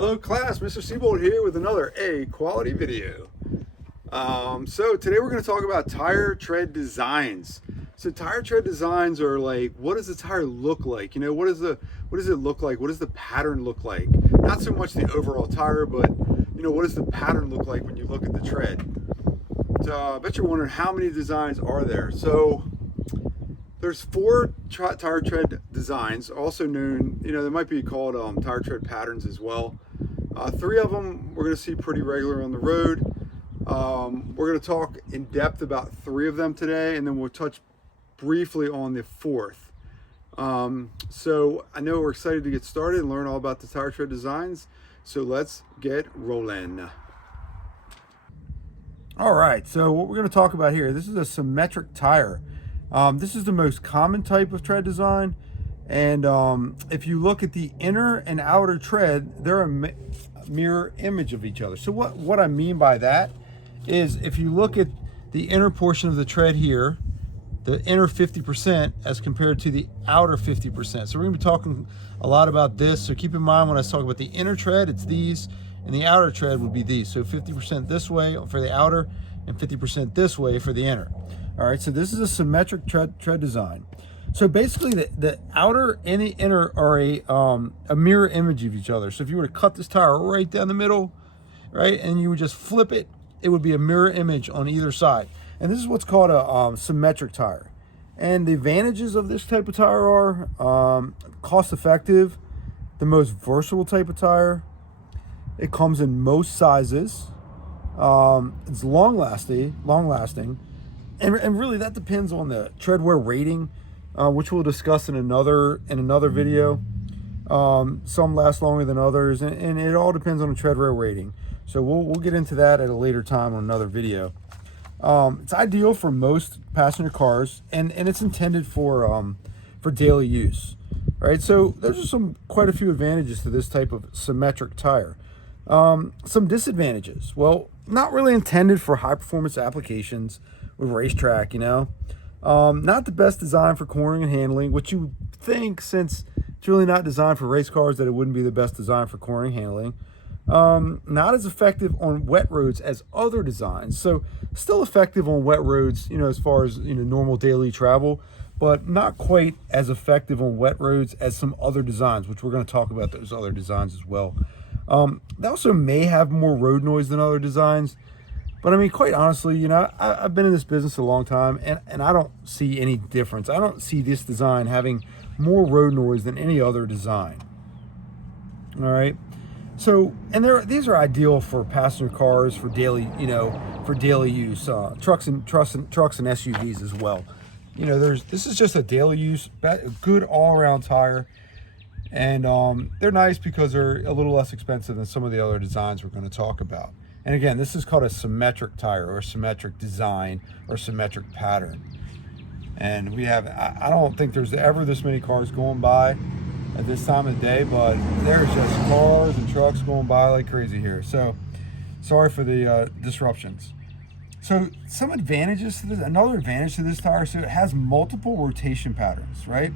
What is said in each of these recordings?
Hello class, Mr. Seabold here with another A quality video. So today we're going to talk about tire tread designs. So tire tread designs are like, what does the tire look like? You know, what does it look like? What does the pattern look like? Not so much the overall tire, but you know, what does the pattern look like when you look at the tread? So I bet you're wondering how many designs are there. So there's four tire tread designs, also known, you know, they might be called tire tread patterns as well. Three of them we're going to see pretty regular on the road. We're going to talk in depth about three of them today, and then we'll touch briefly on the fourth. So I know we're excited to get started and learn all about the tire tread designs. So let's get rolling. All right, so what we're going to talk about here, this is a symmetric tire. This is the most common type of tread design, and if you look at the inner and outer tread, they're a mirror image of each other. So what I mean by that is, if you look at the inner portion of the tread here, the inner 50% as compared to the outer 50%. So we're going to be talking a lot about this, so keep in mind when I talk about the inner tread, it's these, and the outer tread would be these. So 50% this way for the outer and 50% this way for the inner. All right, so this is a symmetric tread design. So basically the outer and the inner are a mirror image of each other. So if you were to cut this tire right down the middle, right, and you would just flip it, it would be a mirror image on either side. And this is what's called a symmetric tire. And the advantages of this type of tire are cost effective, the most versatile type of tire. It comes in most sizes. It's long lasting. And really that depends on the tread wear rating, which we'll discuss in another video. Some last longer than others, and it all depends on the tread wear rating. So we'll get into that at a later time on another video. It's ideal for most passenger cars, and it's intended for daily use. All right, so there's quite a few advantages to this type of symmetric tire. Some disadvantages. Well, not really intended for high performance applications with racetrack, you know. Not the best design for cornering and handling, which you would think, since it's really not designed for race cars, that it wouldn't be the best design for cornering and handling. Not as effective on wet roads as other designs. So still effective on wet roads, you know, as far as, you know, normal daily travel, but not quite as effective on wet roads as some other designs, which we're going to talk about those other designs as well. They also may have more road noise than other designs. But I mean, quite honestly, you know, I've been in this business a long time, and I don't see any difference. I don't see this design having more road noise than any other design. All right. So, and these are ideal for passenger cars, for daily, you know, for daily use, trucks and SUVs as well. You know, this is just a daily use, good all around tire, and they're nice because they're a little less expensive than some of the other designs we're going to talk about. And again, this is called a symmetric tire, or a symmetric design, or symmetric pattern. And we have, I don't think there's ever this many cars going by at this time of the day, but there's just cars and trucks going by like crazy here. So sorry for the disruptions. So some advantages to this, another advantage to this tire, so it has multiple rotation patterns, right?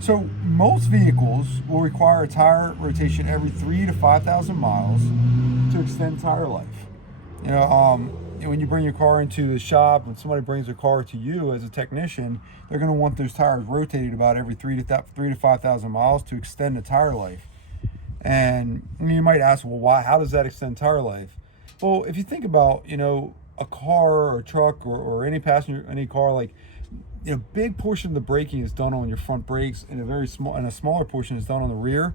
So most vehicles will require a tire rotation every 3,000 to 5,000 miles to extend tire life. You know, when you bring your car into the shop, and somebody brings their car to you as a technician, they're going to want those tires rotated about every 3,000 to 5,000 miles to extend the tire life. And you might ask, well, why? How does that extend tire life? Well, if you think about, you know, a car or a truck or any car, like, you know, big portion of the braking is done on your front brakes, and a smaller portion is done on the rear.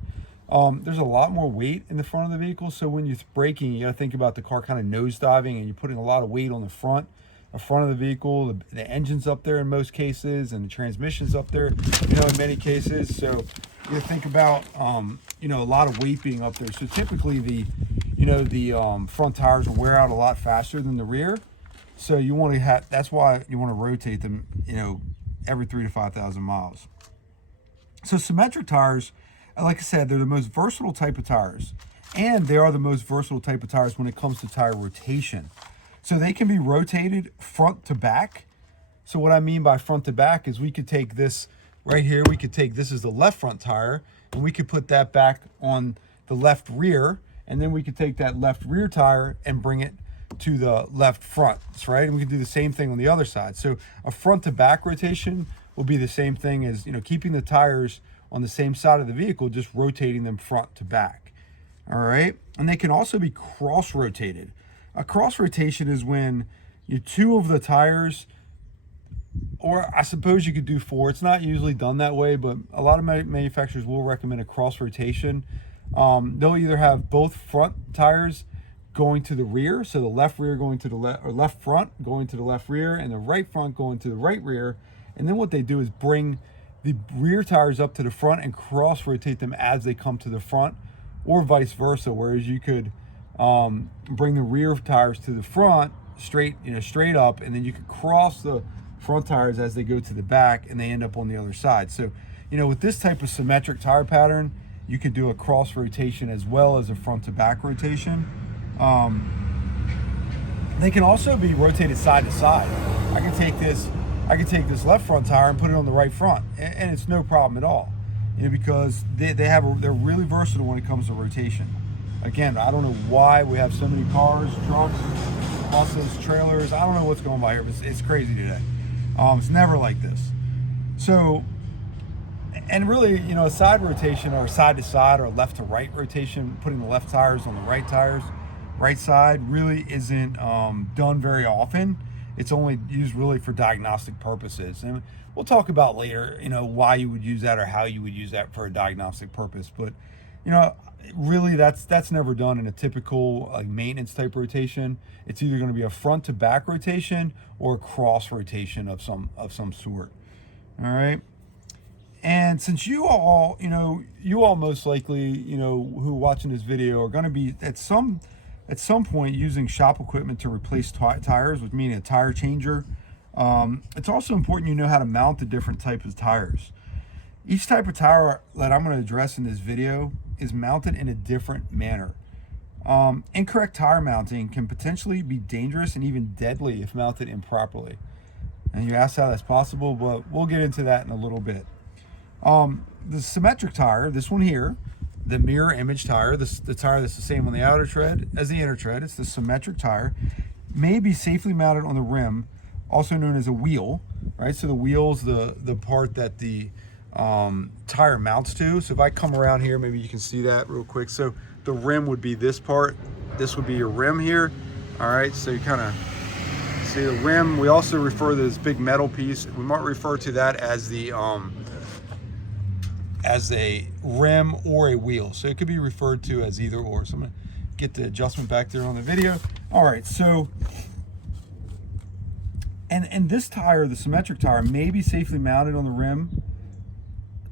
There's a lot more weight in the front of the vehicle, so when you're braking, you got to think about the car kind of nosediving, and you're putting a lot of weight on the front of the vehicle. The engine's up there in most cases, and the transmission's up there, you know, in many cases. So you think about, you know, a lot of weight being up there. So typically the front tires will wear out a lot faster than the rear. So you want to have, that's why you want to rotate them, you know, every 3,000 to 5,000 miles. So symmetric tires, like I said, they're the most versatile type of tires, and they are the most versatile type of tires when it comes to tire rotation. So they can be rotated front to back. So what I mean by front to back is, we could take this right here, we could take this as the left front tire, and we could put that back on the left rear, and then we could take that left rear tire and bring it to the left front, right? And we can do the same thing on the other side. So a front to back rotation will be the same thing as, you know, keeping the tires on the same side of the vehicle, just rotating them front to back. All right. And they can also be cross rotated. A cross rotation is when two of the tires, or I suppose you could do four. It's not usually done that way, but a lot of manufacturers will recommend a cross rotation. They'll either have both front tires going to the rear, so the left rear going to the left, or left front going to the left rear, and the right front going to the right rear. And then what they do is bring the rear tires up to the front and cross rotate them as they come to the front, or vice versa. Whereas you could bring the rear tires to the front straight up, and then you could cross the front tires as they go to the back, and they end up on the other side. So, with this type of symmetric tire pattern, you could do a cross rotation as well as a front to back rotation. They can also be rotated side to side. I can take this left front tire and put it on the right front, and it's no problem at all. Because they're really versatile when it comes to rotation. Again, I don't know why we have so many cars, trucks, buses, trailers. I don't know what's going by here, but it's crazy today. It's never like this. So, and really, a side rotation or side to side or left to right rotation, putting the left tires on the right side really isn't done very often. It's only used really for diagnostic purposes. And we'll talk about later, why you would use that or how you would use that for a diagnostic purpose. But, really that's never done in a typical maintenance type rotation. It's either going to be a front to back rotation or a cross rotation of some sort. All right. And since you all most likely, who are watching this video are going to be at some point using shop equipment to replace tires, which means a tire changer. It's also important you know how to mount the different types of tires. Each type of tire that I'm going to address in this video is mounted in a different manner. Incorrect tire mounting can potentially be dangerous and even deadly if mounted improperly. And you ask how that's possible, but we'll get into that in a little bit. The symmetric tire, this one here, the mirror image tire, the tire that's the same on the outer tread as the inner tread, it's the symmetric tire, may be safely mounted on the rim, also known as a wheel, right? So the wheel's the part that the tire mounts to. So if I come around here, maybe you can see that real quick. So the rim would be this part. This would be your rim here. All right, so you kind of see the rim. We also refer to this big metal piece. We might refer to that as a rim or a wheel. So it could be referred to as either or. So I'm gonna get the adjustment back there on the video. All right, so and this tire, the symmetric tire, may be safely mounted on the rim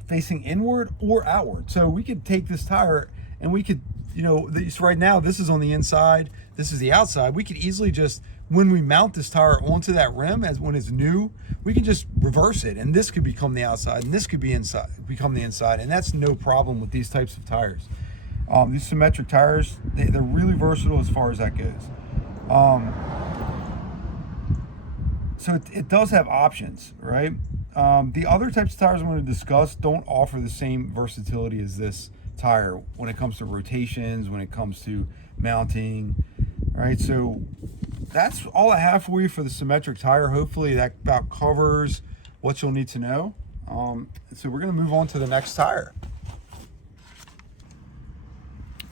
facing inward or outward. So we could take this tire and we could, so right now this is on the inside, this is the outside. We could easily just, when we mount this tire onto that rim, as when it's new, we can just reverse it, and this could become the outside, and this could be become the inside, and that's no problem with these types of tires. These symmetric tires, they're really versatile as far as that goes. So it does have options, right? The other types of tires I'm going to discuss don't offer the same versatility as this tire when it comes to rotations, when it comes to mounting, right? So that's all I have for you for the symmetric tire. Hopefully that about covers what you'll need to know. So we're going to move on to the next tire.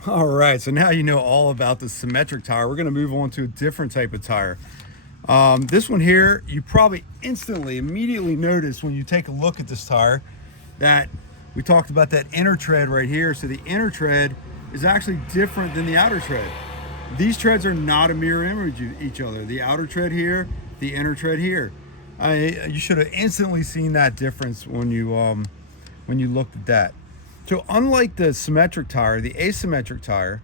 All right, so now you know all about the symmetric tire. We're going to move on to a different type of tire. This one here, you probably immediately notice when you take a look at this tire that we talked about that inner tread right here. So the inner tread is actually different than the outer tread. These treads are not a mirror image of each other. The outer tread here, the inner tread here. You should have instantly seen that difference when you looked at that. So unlike the symmetric tire, the asymmetric tire,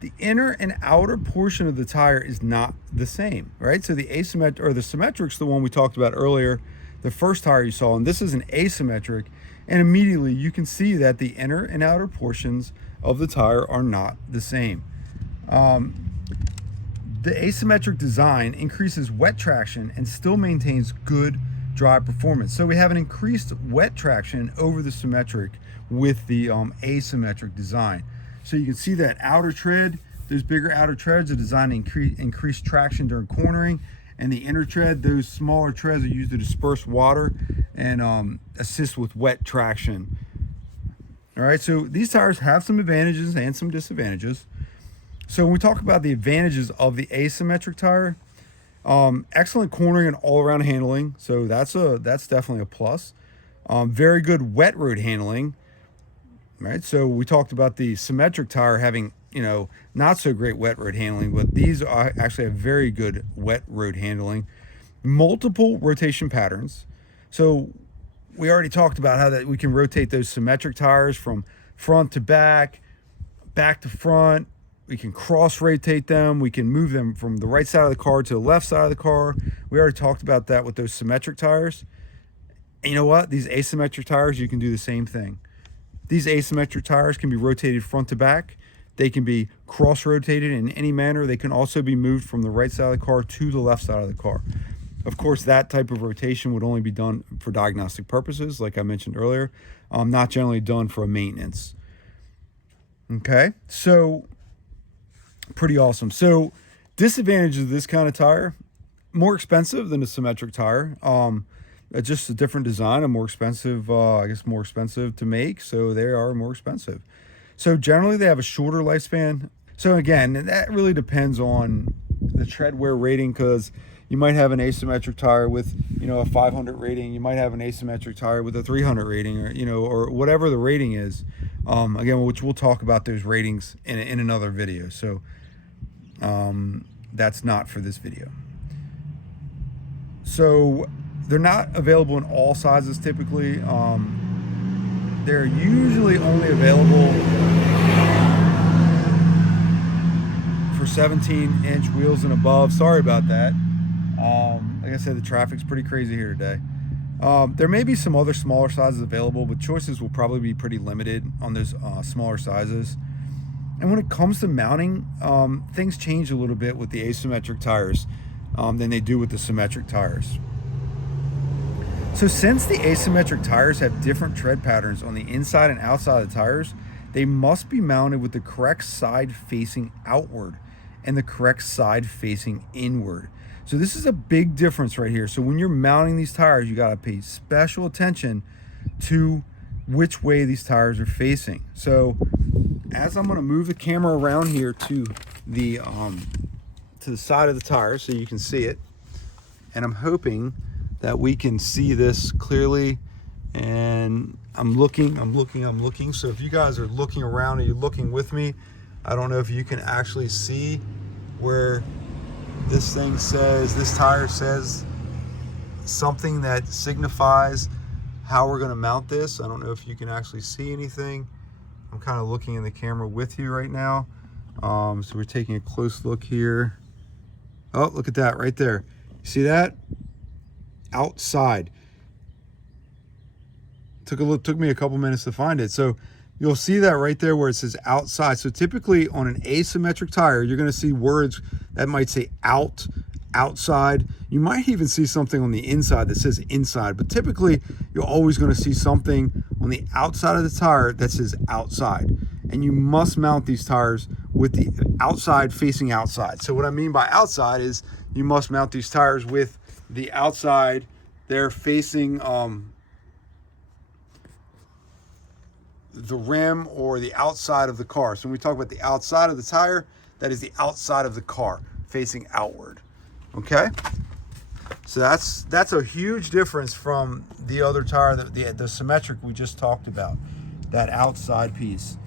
the inner and outer portion of the tire is not the same, right? So the symmetric's the one we talked about earlier, the first tire you saw, and this is an asymmetric, and immediately you can see that the inner and outer portions of the tire are not the same. The asymmetric design increases wet traction and still maintains good dry performance. So we have an increased wet traction over the symmetric with the asymmetric design. So you can see that outer tread, those bigger outer treads are designed to increase traction during cornering, and the inner tread, those smaller treads are used to disperse water and assist with wet traction. All right, so these tires have some advantages and some disadvantages. So when we talk about the advantages of the asymmetric tire, excellent cornering and all-around handling, so that's definitely a plus. Very good wet road handling, right? So we talked about the symmetric tire having, not so great wet road handling, but these are actually have very good wet road handling. Multiple rotation patterns. So we already talked about how that we can rotate those symmetric tires from front to back, back to front. We can cross rotate them. We can move them from the right side of the car to the left side of the car. We already talked about that with those symmetric tires. And you know what? These asymmetric tires, you can do the same thing. These asymmetric tires can be rotated front to back. They can be cross-rotated in any manner. They can also be moved from the right side of the car to the left side of the car. Of course, that type of rotation would only be done for diagnostic purposes, like I mentioned earlier, not generally done for maintenance. Okay, so pretty awesome. So disadvantages of this kind of tire, more expensive than a symmetric tire. Just a different design, and more expensive, I guess more expensive to make, so they are more expensive. So generally they have a shorter lifespan. So again, that really depends on the tread wear rating, because you might have an asymmetric tire with, a 500 rating. You might have an asymmetric tire with a 300 rating, or whatever the rating is. Again, which we'll talk about those ratings in another video. So that's not for this video. So they're not available in all sizes typically. They're usually only available for 17-inch wheels and above. Sorry about that. Like I said, the traffic's pretty crazy here today. There may be some other smaller sizes available, but choices will probably be pretty limited on those smaller sizes. And when it comes to mounting, things change a little bit with the asymmetric tires than they do with the symmetric tires. So since the asymmetric tires have different tread patterns on the inside and outside of the tires, they must be mounted with the correct side facing outward and the correct side facing inward. So this is a big difference right here. So when you're mounting these tires, you got to pay special attention to which way these tires are facing. So as I'm going to move the camera around here to the side of the tire so you can see it, and I'm hoping that we can see this clearly, and I'm looking. So if you guys are looking around and you're looking with me, I don't know if you can actually see where this tire says something that signifies how we're going to mount this. I don't know if you can actually see anything. I'm kind of looking in the camera with you right now. So we're taking a close look here. Oh, look at that right there. You see that? Outside. Took me a couple minutes to find it. So you'll see that right there where it says outside. So typically on an asymmetric tire, you're going to see words that might say out, outside. You might even see something on the inside that says inside, but typically you're always going to see something on the outside of the tire that says outside. And you must mount these tires with the outside facing outside. So what I mean by outside is you must mount these tires with the outside, they're facing the rim or the outside of the car. So when we talk about the outside of the tire, that is the outside of the car facing outward. Okay, so that's a huge difference from the other tire, the symmetric we just talked about, that outside piece.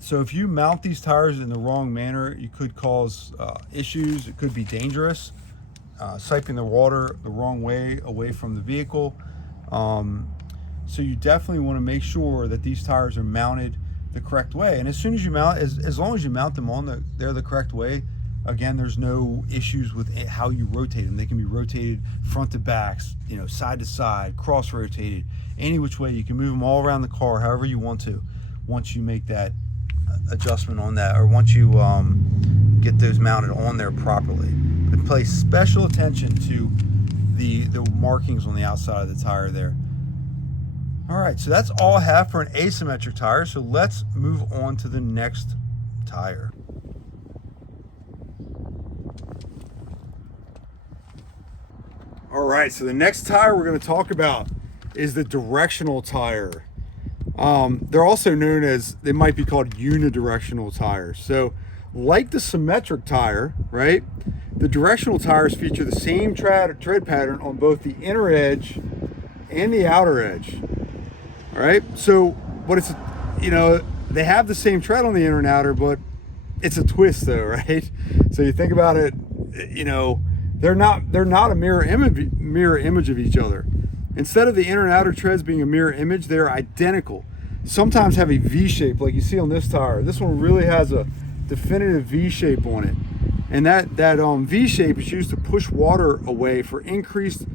So if you mount these tires in the wrong manner, you could cause issues. It could be dangerous, siping the water the wrong way away from the vehicle. So you definitely want to make sure that these tires are mounted the correct way. And as soon as you mount, as long as you mount them on they're the correct way, again, there's no issues with how you rotate them. They can be rotated front to back, side to side, cross rotated, any which way. You can move them all around the car however you want to, once you make that adjustment on that, or once you get those mounted on there properly. But pay special attention to the markings on the outside of the tire there. All right, so that's all I have for an asymmetric tire. So let's move on to the next tire. All right, so the next tire we're going to talk about is the directional tire. They're also known as, they might be called unidirectional tires. So like the symmetric tire, right? The directional tires feature the same tread pattern on both the inner edge and the outer edge. All right, so but it's, you know, they have the same tread on the inner and outer, but it's a twist though, right? So you think about it, you know, they're not a mirror image of each other. Instead of the inner and outer treads being a mirror image, they're identical. Sometimes have a V shape like you see on this tire. This one really has a definitive V shape on it. And that V shape is used to push water away for increased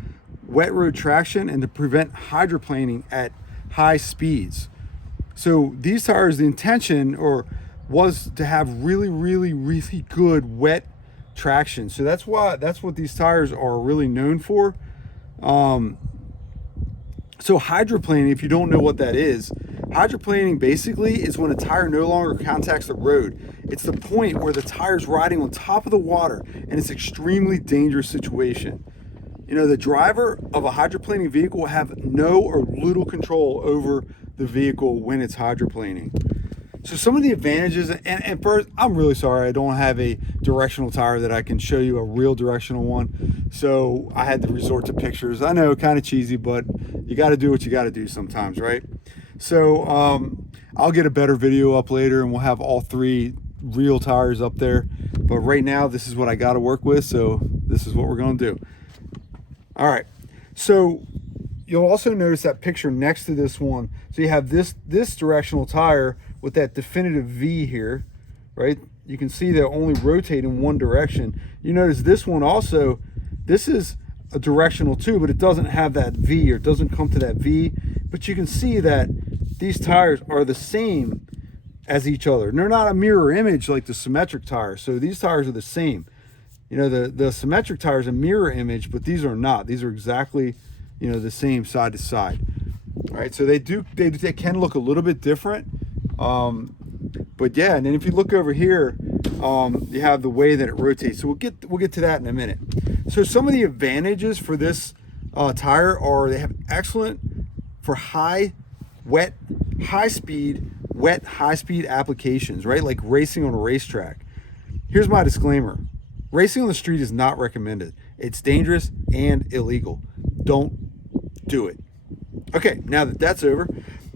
wet road traction and to prevent hydroplaning at high speeds. So these tires, the intention was to have really good wet traction. So that's what these tires are really known for. So hydroplaning, if you don't know what that is, hydroplaning basically is when a tire no longer contacts the road. It's the point where the tire's riding on top of the water, and it's an extremely dangerous situation. You know, the driver of a hydroplaning vehicle will have no or little control over the vehicle when it's hydroplaning. So some of the advantages, and first, I'm really sorry I don't have a directional tire that I can show you a real directional one. So I had to resort to pictures. I know, kind of cheesy, but you got to do what you got to do sometimes, right? So I'll get a better video up later, and we'll have all three real tires up there. But right now, this is what I got to work with, so this is what we're going to do. All right, so you'll also notice that picture next to this one. So you have this directional tire with that definitive V here, right? You can see they'll only rotate in one direction. You notice this one also, this is a directional too, but it doesn't have that V, or it doesn't come to that V. But you can see that these tires are the same as each other. And they're not a mirror image like the symmetric tires. So these tires are the same. You know, the symmetric tire is a mirror image, but these are not. These are exactly, you know, the same side to side. All right, so they can look a little bit different. But yeah, and then if you look over here, you have the way that it rotates. So we'll get to that in a minute. So some of the advantages for this tire are they have excellent for high speed applications, right? Like racing on a racetrack. Here's my disclaimer. Racing on the street is not recommended. It's dangerous and illegal. Don't do it. Okay, now that that's over,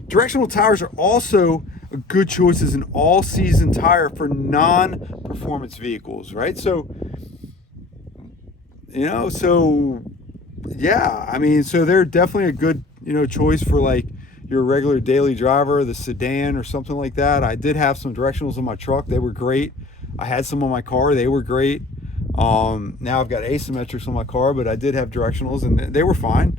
directional tires are also good choices in all-season tire for non-performance vehicles, right? So, you know, so yeah, I mean, so they're definitely a good, you know, choice for like your regular daily driver, the sedan or something like that. I did have some directionals in my truck. They were great. I had some on my car. They were great. Now I've got asymmetrics on my car, but I did have directionals and they were fine.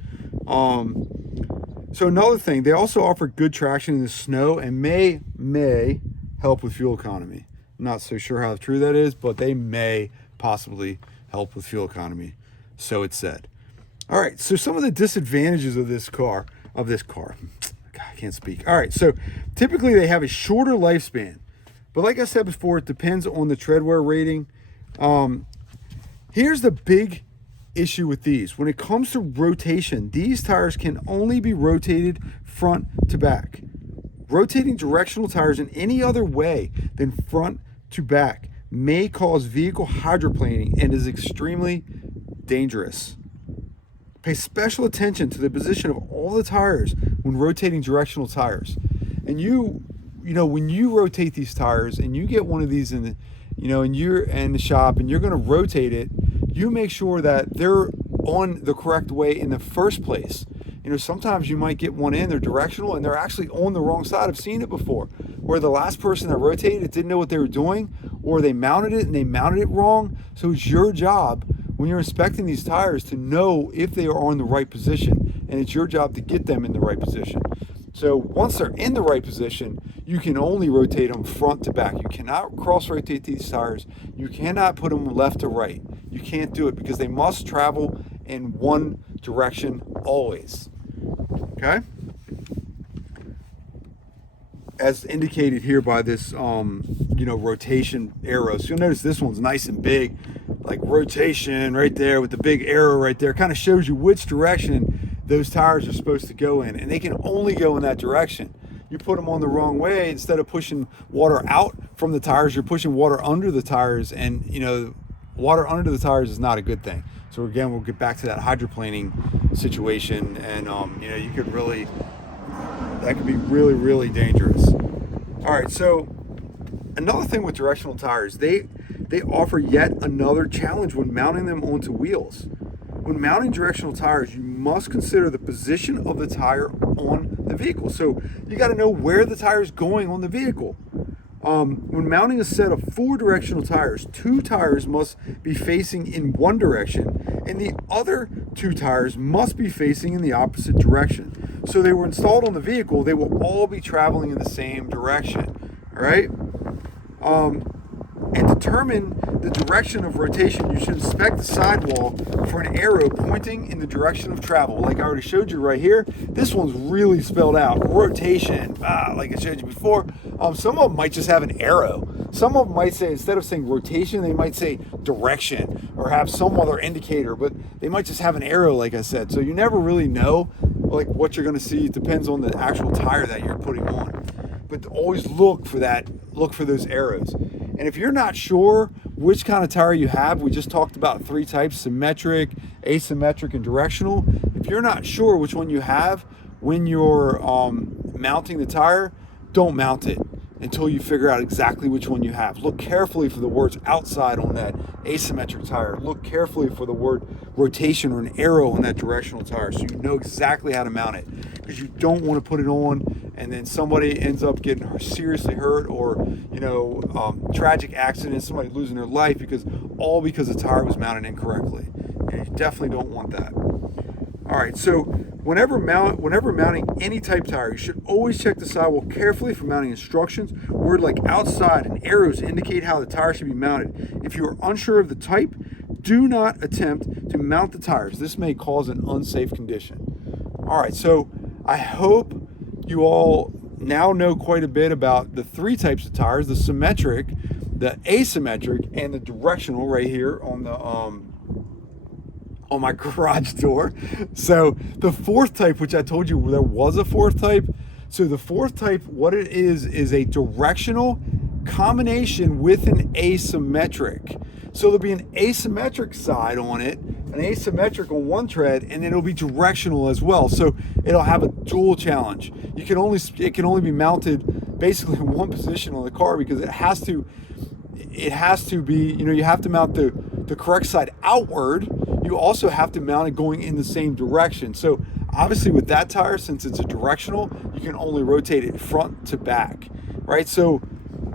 So another thing, they also offer good traction in the snow and may help with fuel economy. I'm not so sure how true that is, but they may possibly help with fuel economy. So it's said. All right, so some of the disadvantages of this car. God, I can't speak. All right, so typically they have a shorter lifespan. But like I said before, it depends on the tread wear rating. Here's the big issue with these. When it comes to rotation, these tires can only be rotated front to back. Rotating directional tires in any other way than front to back may cause vehicle hydroplaning and is extremely dangerous. Pay special attention to the position of all the tires when rotating directional tires. And you know, when you rotate these tires and you get one of these in the, you know, and you're in the shop and you're going to rotate it, you make sure that they're on the correct way in the first place. You know, sometimes you might get one in, they're directional, and they're actually on the wrong side. I've seen it before, where the last person that rotated it didn't know what they were doing, or they mounted it and they mounted it wrong. So it's your job when you're inspecting these tires to know if they are on the right position, and it's your job to get them in the right position. So once they're in the right position, you can only rotate them front to back. You cannot cross-rotate these tires. You cannot put them left to right. You can't do it because they must travel in one direction always. Okay? as indicated here by this rotation arrow. So you'll notice this one's nice and big, like rotation right there with the big arrow right there. Kind of shows you which direction those tires are supposed to go in, and they can only go in that direction. You put them on the wrong way, instead of pushing water out from the tires, you're pushing water under the tires, and water under the tires is not a good thing. So again, we'll get back to that hydroplaning situation, and you could really, that could be really, really dangerous. All right, so another thing with directional tires, they offer yet another challenge when mounting them onto wheels. When mounting directional tires, you must consider the position of the tire on the vehicle. So you got to know where the tire is going on the vehicle. When mounting a set of 4 directional tires, 2 tires must be facing in one direction, and the other 2 tires must be facing in the opposite direction. So they were installed on the vehicle, they will all be traveling in the same direction. All right? And determine the direction of rotation, you should inspect the sidewall for an arrow pointing in the direction of travel. Like I already showed you right here, this one's really spelled out. Rotation, like I showed you before. Some of them might just have an arrow. Some of them might say, instead of saying rotation, they might say direction or have some other indicator, but they might just have an arrow, like I said. So you never really know like what you're gonna see. It depends on the actual tire that you're putting on. But always look for those arrows. And if you're not sure which kind of tire you have, we just talked about 3 types: symmetric, asymmetric, and directional. If you're not sure which one you have when you're mounting the tire, don't mount it until you figure out exactly which one you have. Look carefully for the words outside on that asymmetric tire. Look carefully for the word rotation or an arrow on that directional tire, so you know exactly how to mount it, because you don't want to put it on and then somebody ends up getting seriously hurt, or tragic accident, somebody losing their life because the tire was mounted incorrectly. And you definitely don't want that. All right, so whenever mounting any type tire, you should always check the sidewall carefully for mounting instructions. Word like outside and arrows indicate how the tire should be mounted. If you are unsure of the type, do not attempt to mount the tires. This may cause an unsafe condition. All right, so I hope you all now know quite a bit about the 3 types of tires: the symmetric, the asymmetric, and the directional right here on the on my garage door. So the 4th type, which I told you there was a 4th type. So the 4th type, what it is a directional combination with an asymmetric. So there'll be an asymmetric side on it, an asymmetric on one tread, and then it'll be directional as well. So it'll have a dual challenge. It can only be mounted basically in one position on the car, because it has to be, you have to mount the correct side outward. You also have to mount it going in the same direction. So obviously with that tire, since it's a directional, you can only rotate it front to back, right? So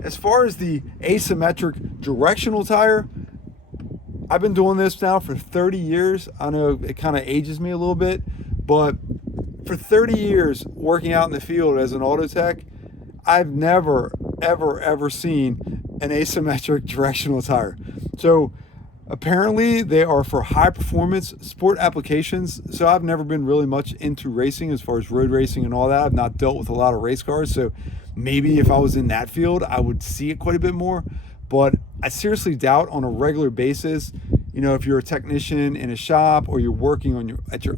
as far as the asymmetric directional tire, I've been doing this now for 30 years. I know it kind of ages me a little bit, but for 30 years working out in the field as an auto tech, I've never, ever seen an asymmetric directional tire. So apparently they are for high performance sport applications. So I've never been really much into racing as far as road racing and all that. I've not dealt with a lot of race cars. So maybe if I was in that field, I would see it quite a bit more. But I seriously doubt on a regular basis, if you're a technician in a shop, or you're working at your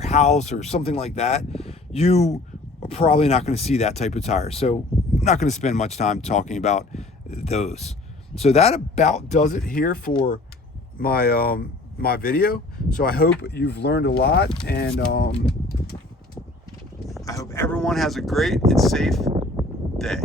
house or something like that, you are probably not going to see that type of tire. So I'm not going to spend much time talking about those. So that about does it here for my my video. So I hope you've learned a lot, and I hope everyone has a great and safe day.